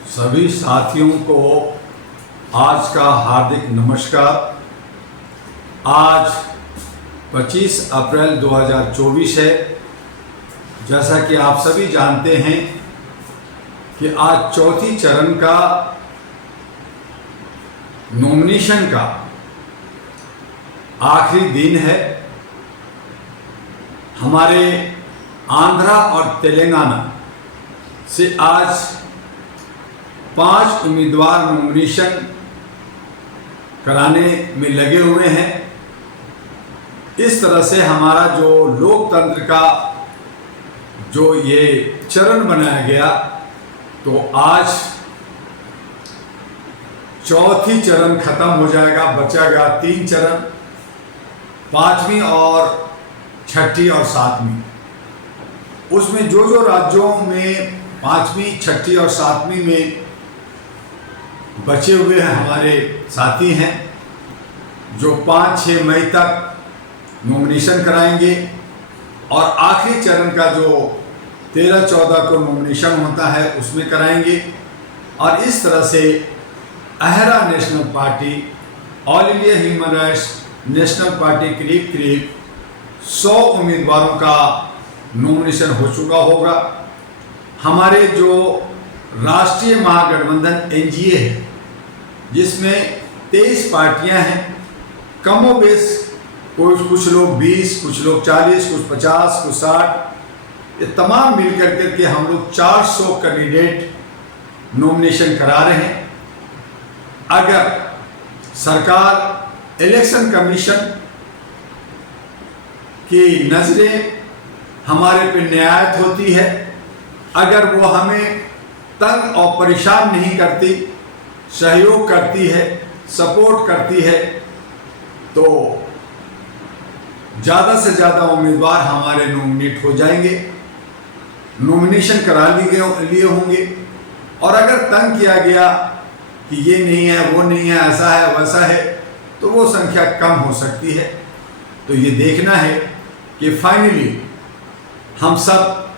सभी साथियों को आज का हार्दिक नमस्कार। आज 25 अप्रैल 2024 है। जैसा कि आप सभी जानते हैं कि आज चौथी चरण का नॉमिनेशन का आखिरी दिन है। हमारे आंध्रा और तेलंगाना से आज 5 उम्मीदवार नॉमिनेशन कराने में लगे हुए हैं। इस तरह से हमारा जो लोकतंत्र का जो ये चरण बनाया गया, तो आज चौथी चरण खत्म हो जाएगा। बचेगा 3 चरण, 5वीं और 6ठी और 7वीं। उसमें जो राज्यों में 5वीं, 6ठी और 7वीं में बचे हुए हैं हमारे साथी हैं, जो 5-6 मई तक नॉमिनेशन कराएंगे और आखिरी चरण का जो 13-14 को नॉमिनेशन होता है उसमें कराएंगे। और इस तरह से अहरा national party, all India human rights national party करीब 100 उम्मीदवारों का नॉमिनेशन हो चुका होगा। हमारे जो राष्ट्रीय महागठबंधन एनडीए है, जिसमें 23 पार्टियां हैं, कमोबेश कुछ लोग 20, कुछ लोग 40, कुछ 50, कुछ 60, ये तमाम मिलकर के हम लोग 400 कैंडिडेट नॉमिनेशन करा रहे हैं। अगर सरकार, इलेक्शन कमीशन की नजरें हमारे पे न्यायित होती है, अगर वो हमें तंग और परेशान नहीं करती, सहयोग करती है, सपोर्ट करती है, तो ज़्यादा से ज़्यादा उम्मीदवार हमारे नॉमिनेट हो जाएंगे, नॉमिनेशन करा लिए होंगे। और अगर तंग किया गया कि ये नहीं है, वो नहीं है, ऐसा है, वैसा है, तो वो संख्या कम हो सकती है। तो ये देखना है कि फाइनली हम सब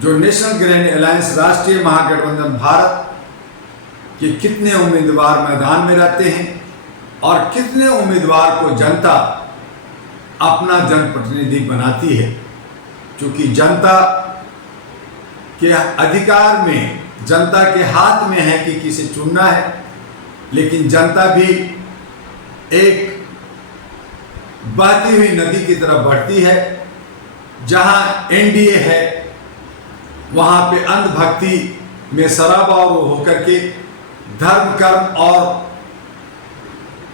जो नेशनल ग्रैंड अलायंस राष्ट्रीय महागठबंधन भारत के कितने उम्मीदवार मैदान में रहते हैं और कितने उम्मीदवार को जनता अपना जनप्रतिनिधि बनाती है। क्योंकि जनता के अधिकार में, जनता के हाथ में है कि किसे चुनना है, लेकिन जनता भी एक बहती हुई नदी की तरफ बढ़ती है। जहां एनडीए है, वहां पे अंधभक्ति में सराबोर होकर के धर्म, कर्म और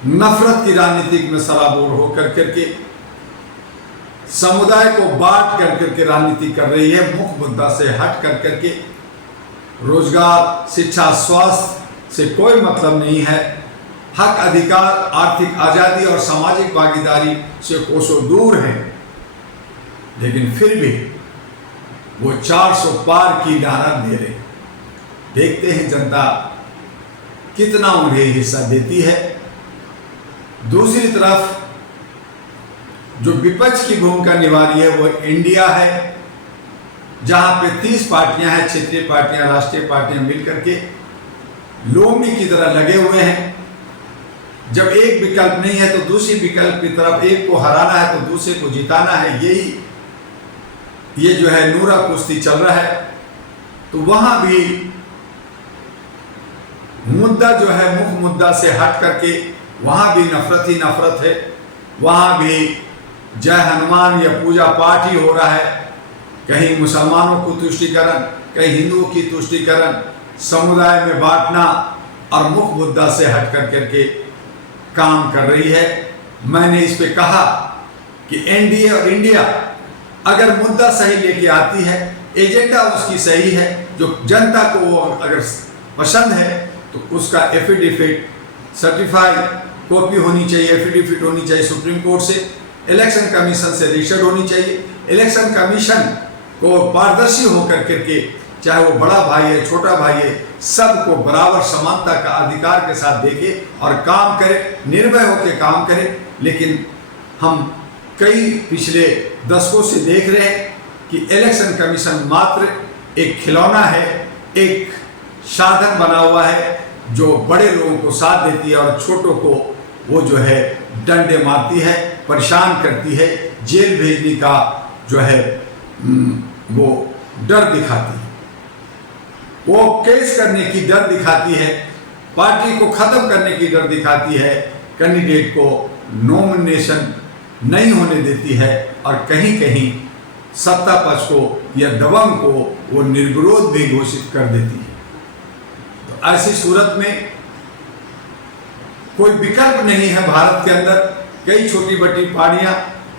नफरत की राजनीति में सराबोर होकर करके समुदाय को बांट करके राजनीति कर रही है। मुख्य मुद्दा से हट करके रोजगार, शिक्षा, स्वास्थ्य से कोई मतलब नहीं है। हक, अधिकार, आर्थिक आजादी और सामाजिक भागीदारी से कोसों दूर है। लेकिन फिर भी वो 400 पार की नारा दे रहे। देखते हैं जनता कितना उन्हें हिस्सा देती है। दूसरी तरफ जो विपक्ष की भूमिका निभा रही है वो इंडिया है, जहां पे 30 पार्टियां हैं, क्षेत्रीय पार्टियां, राष्ट्रीय पार्टियां मिलकर के लोमड़ी की तरह लगे हुए हैं। जब एक विकल्प नहीं है तो दूसरी विकल्प की तरफ, एक को हराना है तो दूसरे को जिताना है। ये जो है नूरा कुश्ती चल रहा है। तो वहां भी मुद्दा जो है मुख्य मुद्दा से हट करके वहां भी नफरत ही नफरत है। वहां भी जय हनुमान या पूजा पाठ ही हो रहा है। कहीं मुसलमानों को तुष्टीकरण, कहीं हिंदुओं की तुष्टीकरण, समुदाय में बांटना और मुख्य मुद्दा से हट करके काम कर रही है। मैंने इस पे कहा कि एनडीए और इंडिया अगर मुद्दा सही लेके आती है, एजेंडा उसकी सही है, जो जनता को वो अगर पसंद है, तो उसका एफिडेविट, सर्टिफाइड कॉपी होनी चाहिए, एफिडेविट होनी चाहिए सुप्रीम कोर्ट से, इलेक्शन कमीशन से रजिस्टर्ड होनी चाहिए। इलेक्शन कमीशन को पारदर्शी होकर करके, चाहे वो बड़ा भाई है, छोटा भाई है, सबको बराबर समानता का अधिकार के साथ देखे और काम करे, निर्भय होकर काम करे। लेकिन हम कई पिछले दशकों से देख रहे हैं कि इलेक्शन कमीशन मात्र एक खिलौना है, एक साधन बना हुआ है, जो बड़े लोगों को साथ देती है और छोटों को वो जो है डंडे मारती है, परेशान करती है, जेल भेजने का जो है वो डर दिखाती है, वो केस करने की डर दिखाती है, पार्टी को खत्म करने की डर दिखाती है, कैंडिडेट को नॉमिनेशन नहीं होने देती है और कहीं कहीं सत्ता पक्ष को या दबंग को वो निर्विरोध भी घोषित कर देती है। तो ऐसी सूरत में कोई विकल्प नहीं है भारत के अंदर। कई छोटी बड़ी पार्टियां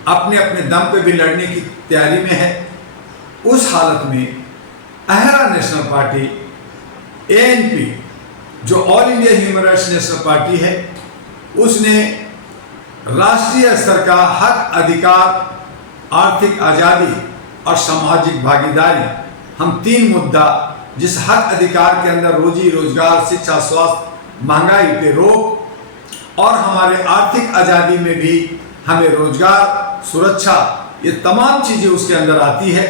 अपने अपने दम पे भी लड़ने की तैयारी में है। उस हालत में अहरा नेशनल पार्टी ANP, जो all India human rights national party है, उसने राष्ट्रीय स्तर का हक, अधिकार, आर्थिक आज़ादी और सामाजिक भागीदारी, हम 3 मुद्दा, जिस हक अधिकार के अंदर रोजी रोजगार, शिक्षा, स्वास्थ्य, महंगाई पे रोक और हमारे आर्थिक आज़ादी में भी हमें रोजगार, सुरक्षा, ये तमाम चीज़ें उसके अंदर आती है।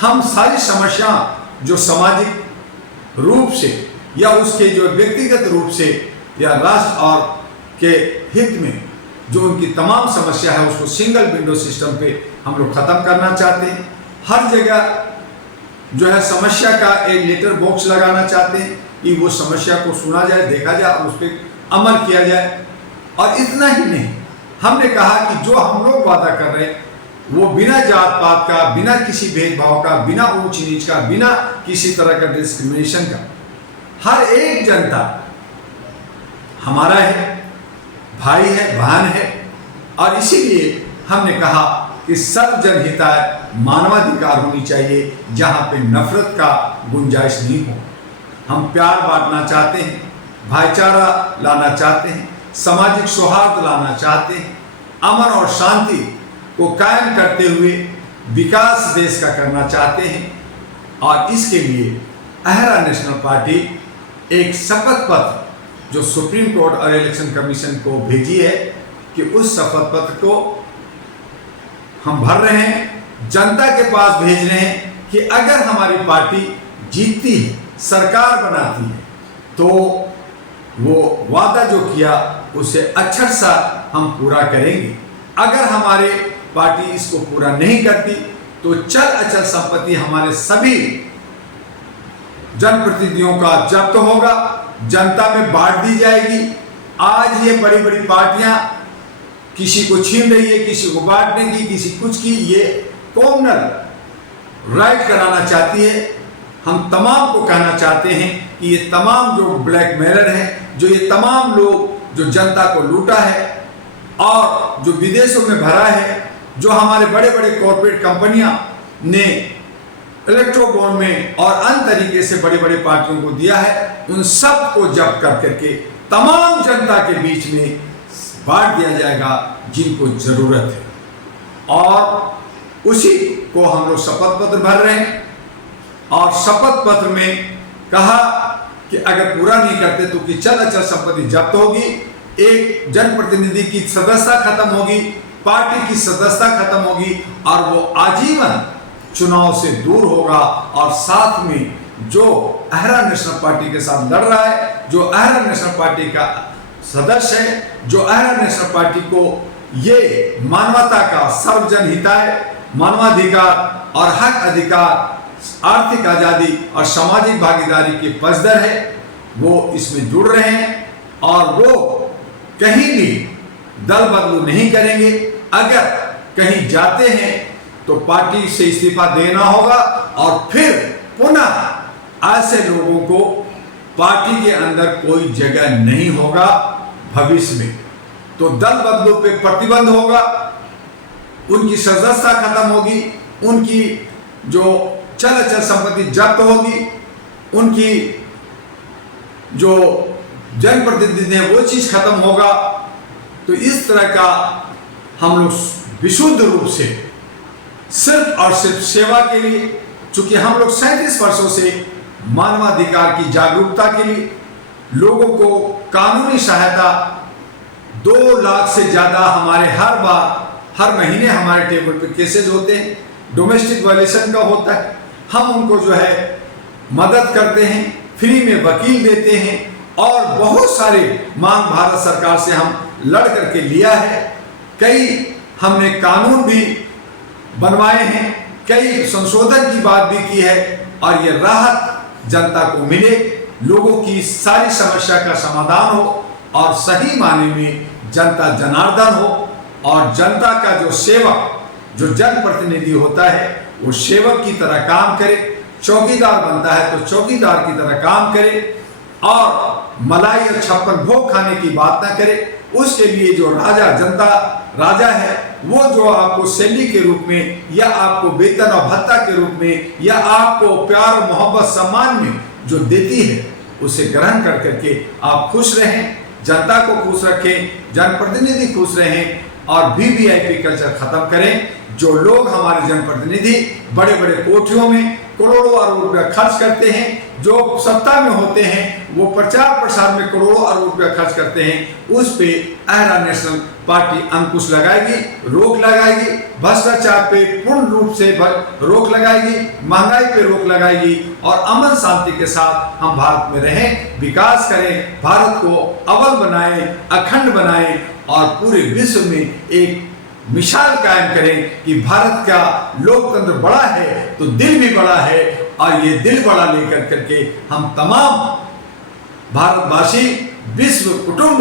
हम सारी समस्या जो सामाजिक रूप से या उसके जो व्यक्तिगत रूप से या राष्ट्र और के हित में जो उनकी तमाम समस्या है, उसको सिंगल विंडो सिस्टम पे हम लोग ख़त्म करना चाहते हैं। हर जगह जो है समस्या का एक लेटर बॉक्स लगाना चाहते हैं कि वो समस्या को सुना जाए, देखा जाए और उस पर अमल किया जाए। और इतना ही नहीं, हमने कहा कि जो हम लोग वादा कर रहे हैं वो बिना जात पात का, बिना किसी भेदभाव का, बिना ऊंच नीच का, बिना किसी तरह का डिस्क्रिमिनेशन का, हर एक जनता हमारा है, भाई है, बहन है। और इसीलिए हमने कहा कि सर्व जनहिताय मानवाधिकार होनी चाहिए, जहाँ पे नफरत का गुंजाइश नहीं हो। हम प्यार बांटना चाहते हैं, भाईचारा लाना चाहते हैं, सामाजिक सौहार्द लाना चाहते हैं, अमन और शांति को कायम करते हुए विकास देश का करना चाहते हैं। और इसके लिए अहरा नेशनल पार्टी एक शपथ पत्र जो सुप्रीम कोर्ट और इलेक्शन कमीशन को भेजी है कि उस शपथ पत्र को हम भर रहे हैं, जनता के पास भेज रहे हैं कि अगर हमारी पार्टी जीतती है, सरकार बनाती है, तो वो वादा जो किया उसे अक्षर सा हम पूरा करेंगे। अगर हमारे पार्टी इसको पूरा नहीं करती तो चल अचल संपत्ति हमारे सभी जनप्रतिनिधियों का जब्त होगा, जनता में बांट दी जाएगी। आज ये बड़ी बड़ी पार्टियां किसी को छीन रही है, किसी को बांटने की, किसी कुछ की, ये कॉमनल राइट कराना चाहती है। हम तमाम को कहना चाहते हैं कि ये तमाम जो ब्लैकमेलर है, जो ये तमाम लोग जो जनता को लूटा है और जो विदेशों में भरा है, जो हमारे बड़े बड़े कॉर्पोरेट कंपनियां ने इलेक्ट्रो बॉन्ड में और अन्य तरीके से बड़े बड़े पार्टियों को दिया है, उन सब को जब्त कर करके तमाम जनता के बीच में बांट दिया जाएगा जिनको जरूरत है। और उसी को हम लोग शपथ पत्र भर रहे हैं। और शपथ पत्र में कहा कि अगर पूरा नहीं करते तो कि चल अचल संपत्ति जब्त होगी, एक जनप्रतिनिधि की सदस्यता खत्म होगी, पार्टी की सदस्यता खत्म होगी और वो आजीवन चुनाव से दूर होगा। और साथ में जो अहरा नेशनल पार्टी के साथ लड़ रहा है, जो अहरा नेशनल पार्टी का सदस्य है, जो अहरा नेशनल पार्टी को ये मानवता का, सर्वजन हिताय, मानवाधिकार और हक अधिकार, आर्थिक आज़ादी और सामाजिक भागीदारी के पक्षधर है, वो इसमें जुड़ रहे हैं और वो कहीं भी दल बदलू नहीं करेंगे। अगर कहीं जाते हैं तो पार्टी से इस्तीफा देना होगा और फिर पुनः ऐसे लोगों को पार्टी के अंदर कोई जगह नहीं होगा भविष्य में। तो दल बदलू पे प्रतिबंध होगा, उनकी सदस्यता खत्म होगी, उनकी जो चल अचल संपत्ति जब्त होगी, उनकी जो जनप्रतिनिधि है वो चीज खत्म होगा। तो इस तरह का हम लोग विशुद्ध रूप से सिर्फ और सिर्फ सेवा के लिए, चूंकि हम लोग 37 वर्षों से मानवाधिकार की जागरूकता के लिए लोगों को कानूनी सहायता 2 लाख से ज्यादा हमारे हर महीने हमारे टेबल पे केसेस होते हैं, डोमेस्टिक वायलेशन का होता है। हम उनको जो है मदद करते हैं फ्री में वकील देते हैं और बहुत सारे मांग भारत सरकार से हम लड़ करके लिया है। कई हमने कानून भी बनवाए हैं, कई संशोधन की बात भी की है और ये राहत जनता को मिले, लोगों की सारी समस्या का समाधान हो और सही मायने में जनता जनार्दन हो और जनता का जो सेवक, जो जनप्रतिनिधि होता है वो सेवक की तरह काम करे, चौकीदार बनता है तो चौकीदार की तरह काम करे और मलाई और 56 भोग खाने की बात ना करे। उसके लिए जो राजा, जनता राजा है, वो जो आपको सैलरी के रूप में या आपको वेतन और भत्ता के रूप में या आपको प्यार और मोहब्बत सम्मान में जो देती है उसे ग्रहण कर करके आप खुश रहें, जनता को खुश रखें, जनप्रतिनिधि खुश रहें और वीवीआईपी कल्चर खत्म करें। जो लोग हमारे जनप्रतिनिधि बड़े बड़े कोठियों में करोड़ों अरब रुपया खर्च करते हैं, जो सत्ता में होते हैं वो प्रचार प्रसार में करोड़ों अरब रुपया खर्च करते हैं, उस पे अहरा नेशनल पार्टी अंकुश लगाएगी, रोक लगाएगी, भ्रष्टाचार पे पूर्ण रूप से रोक लगाएगी, महंगाई पे रोक लगाएगी और अमन शांति के साथ हम भारत में रहें, विकास करें, भारत को अव्वल बनाएं, अखंड बनाएं और पूरे विश्व में एक मिसाल कायम करें कि भारत का लोकतंत्र बड़ा है तो दिल भी बड़ा है और ये दिल बड़ा लेकर करके हम तमाम भारतवासी विश्व कुटुंब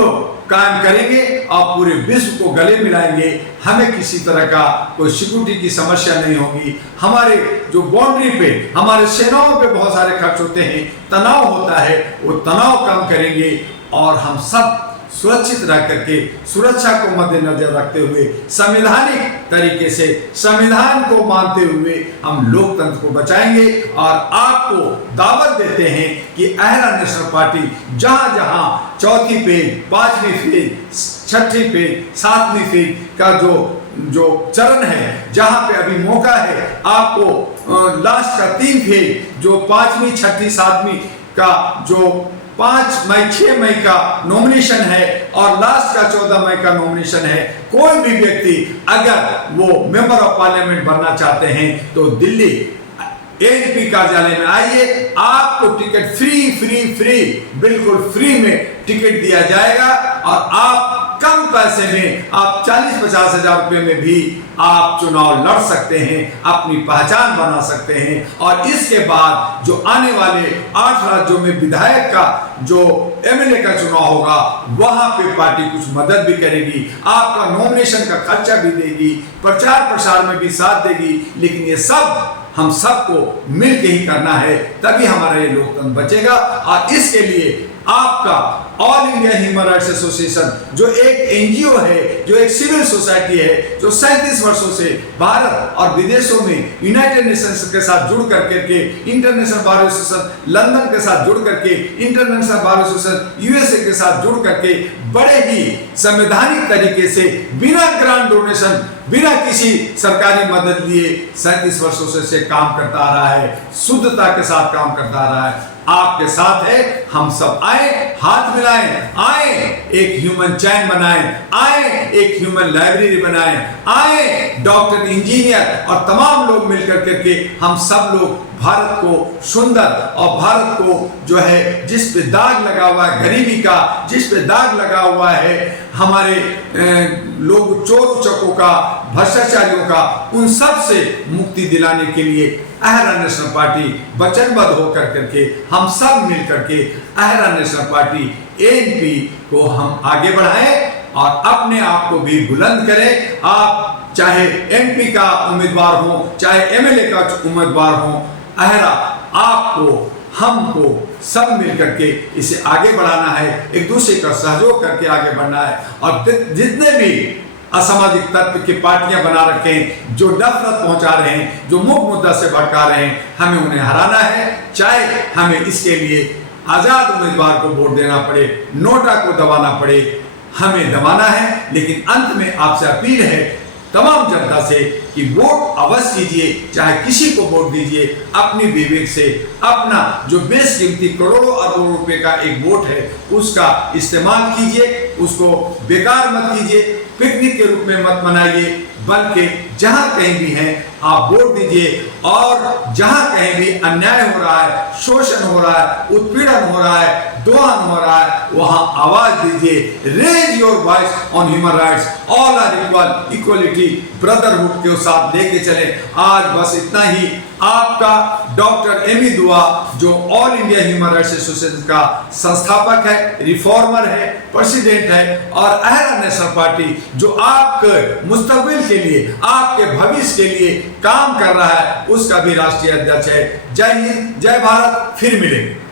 कायम करेंगे और पूरे विश्व को गले मिलाएंगे। हमें किसी तरह का कोई सिक्योरिटी की समस्या नहीं होगी। हमारे जो बाउंड्री पे, हमारे सेनाओं पे बहुत सारे खर्च होते हैं, तनाव होता है, वो तनाव कम करेंगे और हम सब सुरक्षित रह करके सुरक्षा को मद्देनजर रखते हुए संवैधानिक तरीके से संविधान को मानते हुए हम लोकतंत्र को बचाएंगे। और आपको दावत देते हैं कि अहरा नेशनल पार्टी जहां जहां चौथी पेज, 5वीं पेज, 6ठी पेज, 7वीं पेज का जो चरण है, जहां पे अभी मौका है आपको लास्ट का 3 पेज जो 5वीं, 6ठी, 7वीं का जो 5 मई 6 मई का नॉमिनेशन है और लास्ट का 14 मई का नॉमिनेशन है। कोई भी व्यक्ति अगर वो मेंबर ऑफ पार्लियामेंट बनना चाहते हैं तो दिल्ली एनपी कार्यालय में आइए, आपको टिकट फ्री बिल्कुल फ्री में टिकट दिया जाएगा और आप कम पैसे में आप 40-50 हजार रुपए में भी आप चुनाव लड़ सकते हैं, अपनी पहचान बना सकते हैं। और इसके बाद जो आने वाले 8 राज्यों में विधायक का जो एमएलए का चुनाव होगा वहां पे पार्टी कुछ मदद भी करेगी, आपका नॉमिनेशन का खर्चा भी देगी, प्रचार प्रसार में भी साथ देगी। लेकिन ये सब हम सबको मिल के ही करना है, तभी हमारा ये लोकतंत्र बचेगा। और इसके लिए आपका all India human rights association जो एक एनजीओ है, जो एक सिविल सोसाइटी है, जो 37 वर्षों से भारत और विदेशों में यूनाइटेड नेशंस के साथ जुड़ करके, इंटरनेशनल बार एसोसिएशन लंदन के साथ जुड़ करके, इंटरनेशनल बार एसोसिएशन यूएसए के साथ जुड़ करके बड़े ही संवैधानिक तरीके से बिना ग्रांट डोनेशन, बिना किसी सरकारी मदद लिए 37 वर्षों से काम करता आ रहा है, शुद्धता के साथ काम करता आ रहा है। आपके साथ है, हम सब आए, हाथ मिलाएं, आए एक ह्यूमन चैन बनाएं, आए एक ह्यूमन लाइब्रेरी बनाएं, आए डॉक्टर, इंजीनियर और तमाम लोग मिलकर करके हम सब लोग भारत को सुंदर और भारत को जो है जिस पे दाग लगा हुआ है गरीबी का, जिस पे दाग लगा हुआ है हमारे लोग चोर उचकों का, भ्रष्टाचारियों का, उन सब से मुक्ति दिलाने के लिए अहरा नेशनल पार्टी वचनबद्ध होकर करके हम सब मिल करके अहरा नेशनल पार्टी एनपी को हम आगे बढ़ाएं और अपने आप को भी बुलंद करें। आप चाहे एमपी का उम्मीदवार हो, चाहे एमएलए का उम्मीदवार हो, अहरा आपको, हमको सब मिल करके इसे आगे बढ़ाना है, एक दूसरे का सहयोग करके आगे बढ़ना है। और जितने भी असामाजिक तत्व की पार्टियां बना रखे हैं, जो नफरत पहुंचा रहे हैं, जो मुख्य मुद्दा से भटका रहे हैं, हमें उन्हें हराना है। चाहे हमें इसके लिए आजाद उम्मीदवार को वोट देना पड़े, नोटा को दबाना पड़े, हमें दबाना है। लेकिन अंत में आपसे अपील है तमाम जनता से कि वोट अवश्य कीजिए, चाहे किसी को वोट दीजिए, अपनी विवेक से अपना जो बेशकीमती करोड़ों अरबों रुपए का एक वोट है उसका इस्तेमाल कीजिए, उसको बेकार मत कीजिए, पिकनिक के रूप में मत मनाइए, बल्कि जहां कहीं भी हैं आप वोट दीजिए और जहां कहीं भी अन्याय हो रहा है, शोषण हो रहा है, उत्पीड़न हो रहा है, दोहन हो रहा है, वहां आवाज दीजिए। Raise your voice on human rights, all are equal, equality, brotherhood के साथ लेके चले। आज बस इतना ही। आपका डॉक्टर एमी दुआ, जो all India human rights association का संस्थापक है, रिफॉर्मर है, प्रेसिडेंट है, और अहरा नेशनल पार्टी जो आपके मुस्तकबिल के लिए, आपके भविष्य के लिए काम कर रहा है, उसका भी राष्ट्रीय अध्यक्ष है। जय हिंद, जय भारत, फिर मिलेंगे।